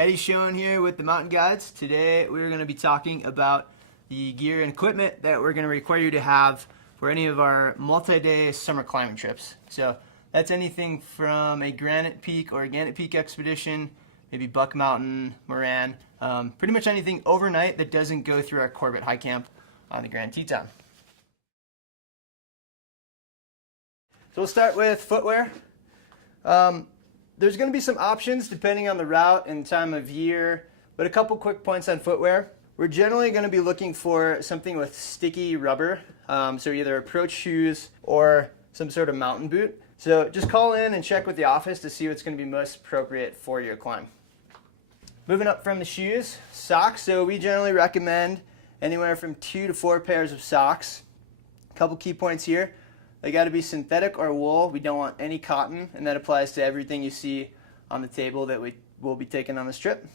Eddie Schoen here with the Mountain Guides. Today we're going to be talking about the gear and equipment that we're going to require you to have for any of our multi-day summer climbing trips. So that's anything from a Granite Peak or Organic Peak expedition, maybe Buck Mountain, Moran, pretty much anything overnight that doesn't go through our Corbett High Camp on the Grand Teton. So we'll start with footwear. There's going to be some options depending on the route and time of year, but a couple quick points on footwear. We're generally going to be looking for something with sticky rubber, so either approach shoes or some sort of mountain boot. So just call in and check with the office to see what's going to be most appropriate for your climb. Moving up from the shoes, socks. So we generally recommend anywhere from 2 to 4 pairs of socks. A couple key points here. They got to be synthetic or wool. We don't want any cotton, and that applies to everything you see on the table that we will be taking on this trip.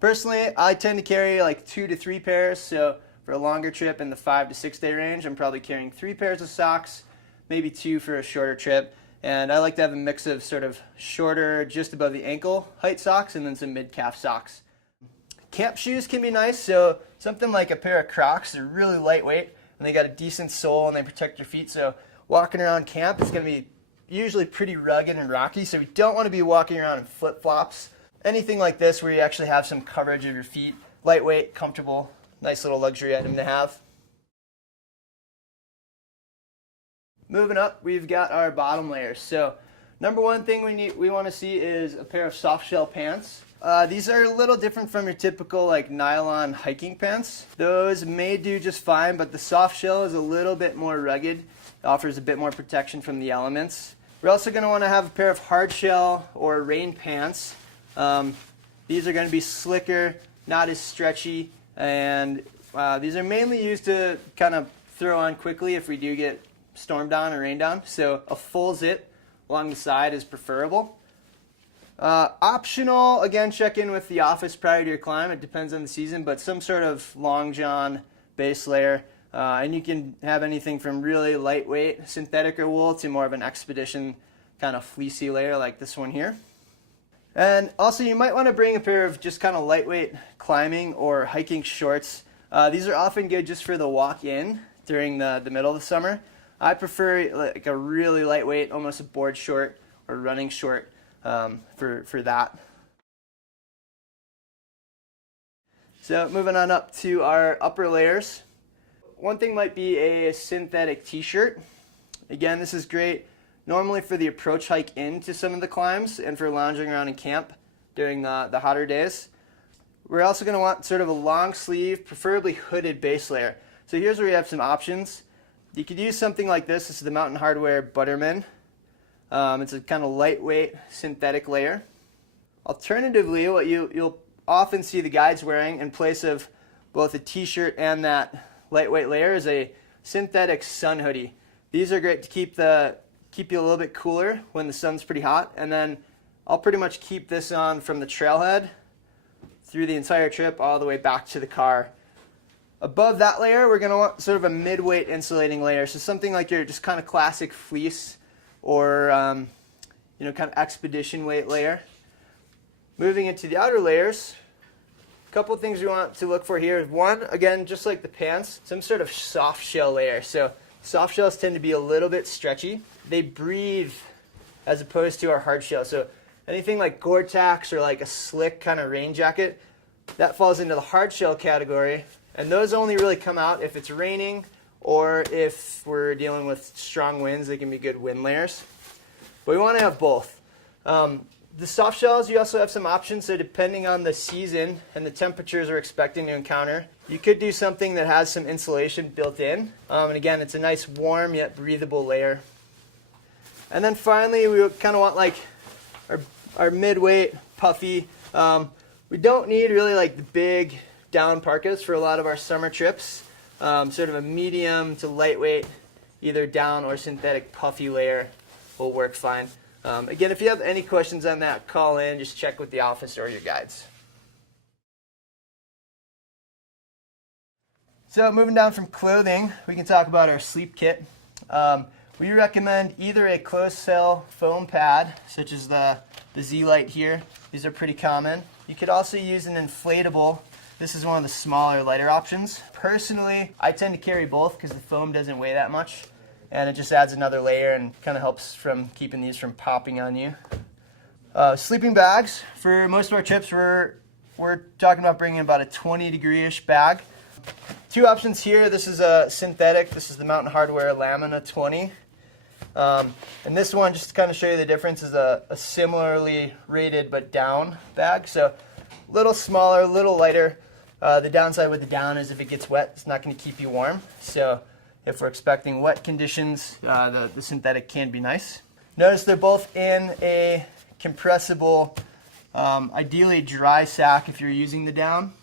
Personally, I tend to carry like 2 to 3 pairs, so for a longer trip in the 5 to 6 day range, I'm probably carrying 3 pairs of socks, maybe 2 for a shorter trip, and I like to have a mix of sort of shorter, just above the ankle height socks, and then some mid-calf socks. Camp shoes can be nice, so something like a pair of Crocs. They're really lightweight, and they got a decent sole and they protect your feet, so walking around camp is going to be usually pretty rugged and rocky, so we don't want to be walking around in flip-flops. Anything like this where you actually have some coverage of your feet, lightweight, comfortable, nice little luxury item to have. Moving up, we've got our bottom layers. So number one thing we want to see is a pair of soft shell pants. These are a little different from your typical like nylon hiking pants. Those may do just fine, but the soft shell is a little bit more rugged. It offers a bit more protection from the elements. We're also going to want to have a pair of hard shell or rain pants. These are going to be slicker, not as stretchy, and these are mainly used to kind of throw on quickly if we do get stormed on or rained on. So a full zip along the side is preferable. Optional, again, check in with the office prior to your climb. It depends on the season, but some sort of long john base layer. And you can have anything from really lightweight synthetic or wool to more of an expedition kind of fleecy layer like this one here. And also you might want to bring a pair of just kind of lightweight climbing or hiking shorts. These are often good just for the walk in during the middle of the summer. I prefer like a really lightweight, almost a board short or running short for that. So moving on up to our upper layers. One thing might be a synthetic t-shirt. Again, this is great normally for the approach hike into some of the climbs and for lounging around in camp during the hotter days. We're also going to want sort of a long sleeve, preferably hooded base layer. So here's where we have some options. You could use something like this. This is the Mountain Hardwear Butterman. It's a kind of lightweight synthetic layer. Alternatively, what you'll often see the guides wearing in place of both a t-shirt and that lightweight layer is a synthetic sun hoodie. These are great to keep you a little bit cooler when the sun's pretty hot, and then I'll pretty much keep this on from the trailhead through the entire trip all the way back to the car. Above that layer, we're going to want sort of a mid-weight insulating layer, so something like your just kind of classic fleece or kind of expedition weight layer. Moving into the outer layers, a couple things we want to look for here is one, again, just like the pants, some sort of soft shell layer. So soft shells tend to be a little bit stretchy. They breathe as opposed to our hard shell. So anything like Gore-Tex or like a slick kind of rain jacket, that falls into the hard shell category. And those only really come out if it's raining or if we're dealing with strong winds. They can be good wind layers. But we want to have both. The soft shells, you also have some options. So depending on the season and the temperatures we're expecting to encounter, you could do something that has some insulation built in. And again, it's a nice warm yet breathable layer. And then finally, we kind of want like our mid-weight puffy. We don't need really like the big down parkas for a lot of our summer trips. Sort of a medium to lightweight, either down or synthetic puffy layer will work fine. Again, if you have any questions on that, call in, just check with the office or your guides. So moving down from clothing, we can talk about our sleep kit. We recommend either a closed cell foam pad, such as the Z-Lite here. These are pretty common. You could also use an inflatable. This is one of the smaller, lighter options. Personally, I tend to carry both because the foam doesn't weigh that much, and it just adds another layer and kind of helps from keeping these from popping on you. Sleeping bags. For most of our trips, we're talking about bringing about a 20-degree-ish bag. Two options here. This is a synthetic. This is the Mountain Hardwear Lamina 20. And this one, just to kind of show you the difference, is a similarly rated but down bag. So a little smaller, a little lighter. The downside with the down is if it gets wet, it's not going to keep you warm. So if we're expecting wet conditions, the synthetic can be nice. Notice they're both in a compressible, ideally dry sack if you're using the down.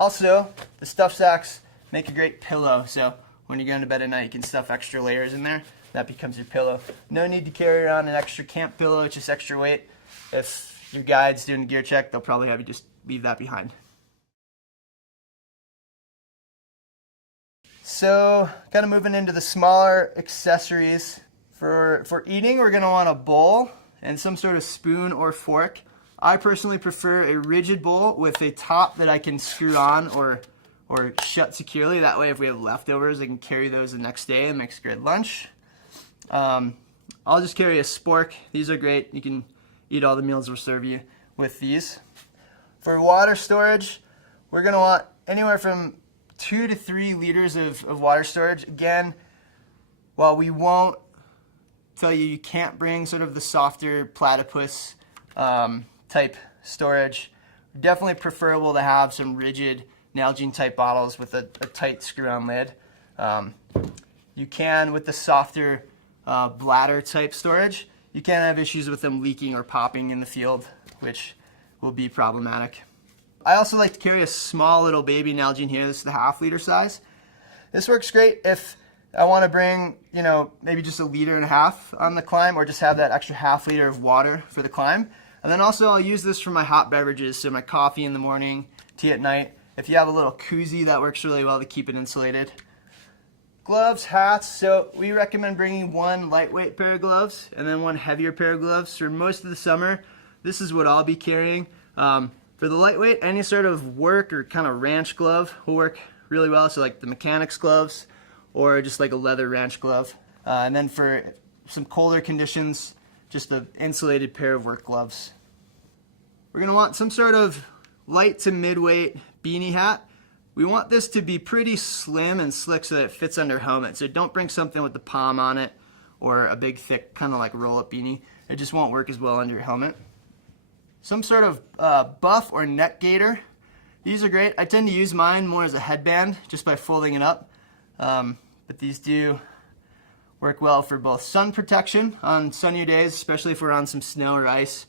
Also, the stuff sacks make a great pillow. So when you're going to bed at night, you can stuff extra layers in there. That becomes your pillow. No need to carry around an extra camp pillow. It's just extra weight. If your guide's doing a gear check, they'll probably have you just leave that behind. So kind of moving into the smaller accessories. For eating, we're going to want a bowl and some sort of spoon or fork. I personally prefer a rigid bowl with a top that I can screw on or shut securely. That way if we have leftovers, I can carry those the next day and make a great lunch. I'll just carry a spork. These are great. You can eat all the meals we'll serve you with these. For water storage, we're going to want anywhere from 2 to 3 liters of water storage. Again, while we won't tell you you can't bring sort of the softer platypus type storage, definitely preferable to have some rigid Nalgene type bottles with a tight screw-on lid. You can, with the softer bladder type storage, you can have issues with them leaking or popping in the field, which will be problematic. I also like to carry a small little baby Nalgene here. This is the 1/2 liter size. This works great if I want to bring, maybe just 1.5 liters on the climb, or just have that extra 1/2 liter of water for the climb. And then also I'll use this for my hot beverages, so my coffee in the morning, tea at night. If you have a little koozie, that works really well to keep it insulated. Gloves, hats. So we recommend bringing one lightweight pair of gloves and then one heavier pair of gloves. For most of the summer, this is what I'll be carrying. For the lightweight, any sort of work or kind of ranch glove will work really well. So like the mechanics gloves or just like a leather ranch glove. And then for some colder conditions, just an insulated pair of work gloves. We're going to want some sort of light to mid-weight beanie hat. We want this to be pretty slim and slick so that it fits under helmet. So don't bring something with the palm on it or a big thick kind of like roll-up beanie. It just won't work as well under your helmet. Some sort of buff or neck gaiter. These are great. I tend to use mine more as a headband just by folding it up. But these do work well for both sun protection on sunnier days, especially if we're on some snow or ice.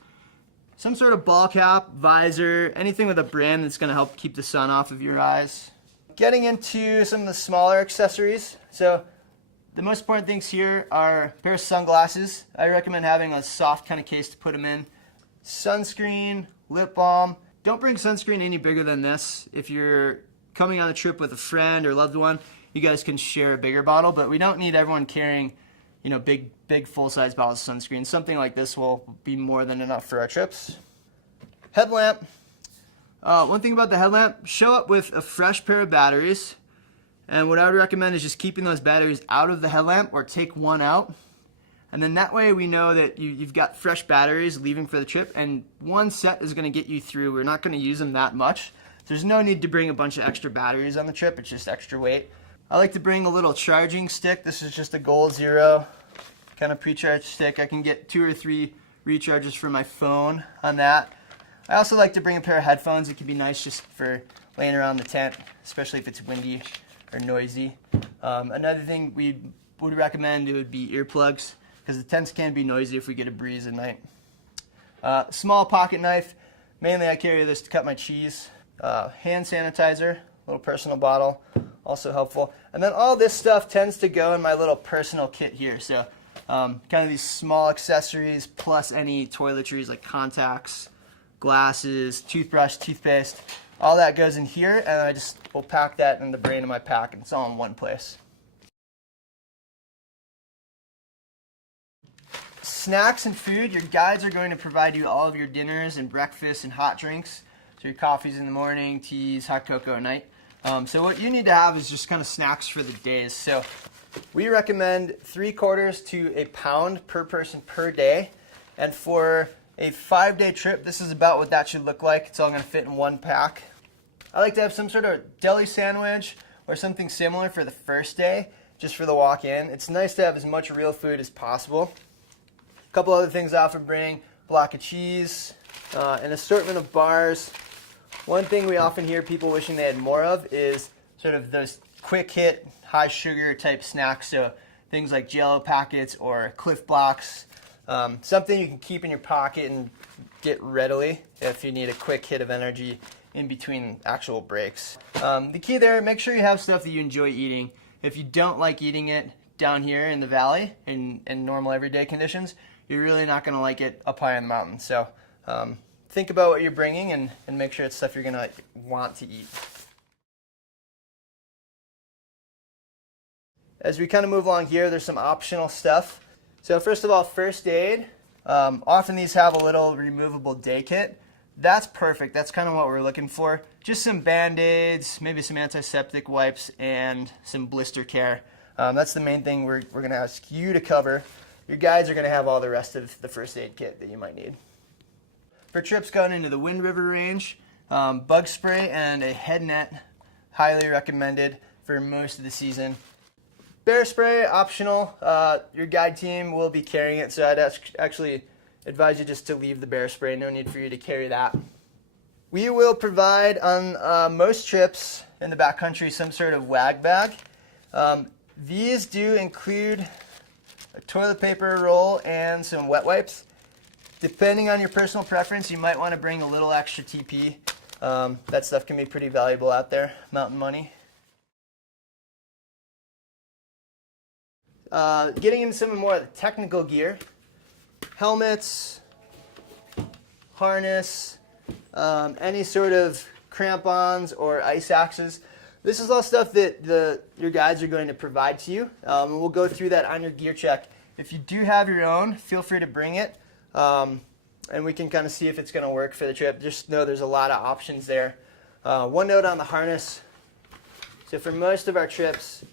Some sort of ball cap, visor, anything with a brim that's going to help keep the sun off of your eyes. Getting into some of the smaller accessories. So the most important things here are a pair of sunglasses. I recommend having a soft kind of case to put them in. Sunscreen, lip balm. Don't bring sunscreen any bigger than this. If you're coming on a trip with a friend or loved one, you guys can share a bigger bottle, but we don't need everyone carrying, big full-size bottles of sunscreen. Something like this will be more than enough for our trips. Headlamp. One thing about the headlamp, show up with a fresh pair of batteries. And what I would recommend is just keeping those batteries out of the headlamp or take one out. And then that way we know that you've got fresh batteries leaving for the trip, and one set is going to get you through. We're not going to use them that much. There's no need to bring a bunch of extra batteries on the trip. It's just extra weight. I like to bring a little charging stick. This is just a Goal Zero kind of pre-charge stick. I can get 2 or 3 recharges for my phone on that. I also like to bring a pair of headphones. It can be nice just for laying around the tent, especially if it's windy or noisy. Another thing we would recommend would be earplugs, because the tents can be noisy if we get a breeze at night. Small pocket knife. Mainly I carry this to cut my cheese. Hand sanitizer, little personal bottle, also helpful. And then all this stuff tends to go in my little personal kit here. So kind of these small accessories plus any toiletries like contacts, glasses, toothbrush, toothpaste. All that goes in here, and I just will pack that in the brain of my pack, and it's all in one place. Snacks and food. Your guides are going to provide you all of your dinners and breakfasts and hot drinks. So your coffees in the morning, teas, hot cocoa at night. So what you need to have is just kind of snacks for the days. So we recommend 3/4 to a pound per person per day. And for a 5-day trip, this is about what that should look like. It's all going to fit in one pack. I like to have some sort of deli sandwich or something similar for the first day, just for the walk in. It's nice to have as much real food as possible. A couple other things I often bring: block of cheese, an assortment of bars. One thing we often hear people wishing they had more of is sort of those quick hit, high sugar type snacks. So things like Jell-O packets or Cliff Blocks. Something you can keep in your pocket and get readily if you need a quick hit of energy in between actual breaks. The key there, make sure you have stuff that you enjoy eating. If you don't like eating it down here in the valley in normal everyday conditions, you're really not going to like it up high on the mountain. So think about what you're bringing and make sure it's stuff you're going to want to eat. As we kind of move along here, there's some optional stuff. So first of all, first aid. Often these have a little removable day kit. That's perfect. That's kind of what we're looking for. Just some Band-Aids, maybe some antiseptic wipes, and some blister care. That's the main thing we're going to ask you to cover. Your guides are going to have all the rest of the first aid kit that you might need. For trips going into the Wind River Range, bug spray and a head net, highly recommended for most of the season. Bear spray, optional. Your guide team will be carrying it, so I'd actually advise you just to leave the bear spray. No need for you to carry that. We will provide on most trips in the backcountry some sort of wag bag. These do include a toilet paper roll and some wet wipes. Depending on your personal preference, you might want to bring a little extra TP. That stuff can be pretty valuable out there, mountain money. Getting into some more of the technical gear: helmets, harness, any sort of crampons or ice axes. This is all stuff that your guides are going to provide to you. We'll go through that on your gear check. If you do have your own, feel free to bring it, and we can kind of see if it's going to work for the trip. Just know there's a lot of options there. One note on the harness. So for most of our trips,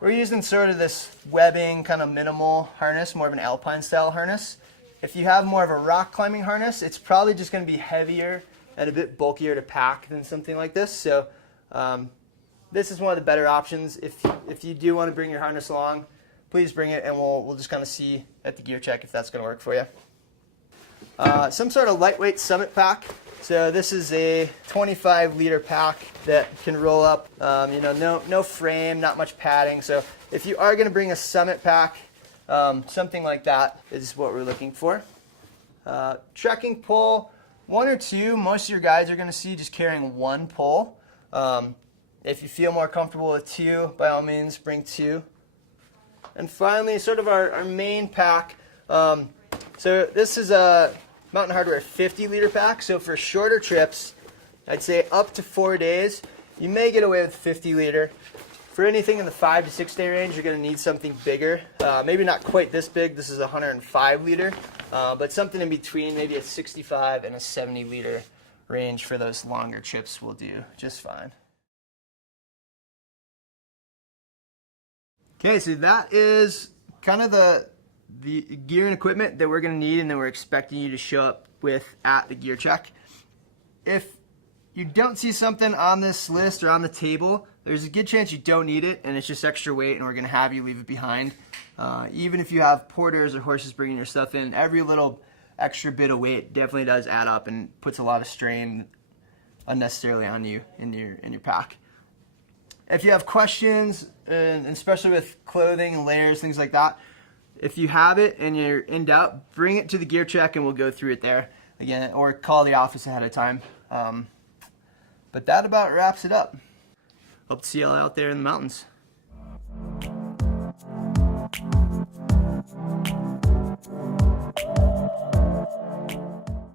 we're using sort of this webbing, kind of minimal harness, more of an alpine style harness. If you have more of a rock climbing harness, it's probably just going to be heavier and a bit bulkier to pack than something like this. So this is one of the better options. If you do want to bring your harness along, please bring it, and we'll just kind of see at the gear check if that's going to work for you. Some sort of lightweight summit pack. So this is a 25-liter pack that can roll up. No frame, not much padding. So if you are going to bring a summit pack, something like that is what we're looking for. Trekking pole, 1 or 2. Most of your guides are going to see just carrying 1 pole. If you feel more comfortable with 2, by all means, bring 2. And finally, sort of our main pack. So this is a Mountain Hardwear 50-liter pack. So for shorter trips, I'd say up to 4 days, you may get away with 50-liter. For anything in the 5 to 6 day range, you're going to need something bigger. Maybe not quite this big. This is a 105-liter, but something in between, maybe a 65 and a 70-liter range for those longer trips will do just fine. Okay, so that is kind of the gear and equipment that we're going to need and that we're expecting you to show up with at the gear check. If you don't see something on this list or on the table, there's a good chance you don't need it and it's just extra weight and we're going to have you leave it behind. Even if you have porters or horses bringing your stuff in, every little extra bit of weight definitely does add up and puts a lot of strain unnecessarily on you in your pack. If you have questions, and especially with clothing and layers, things like that, if you have it and you're in doubt, bring it to the gear check and we'll go through it there again, or call the office ahead of time. But that about wraps it up. Hope to see y'all out there in the mountains.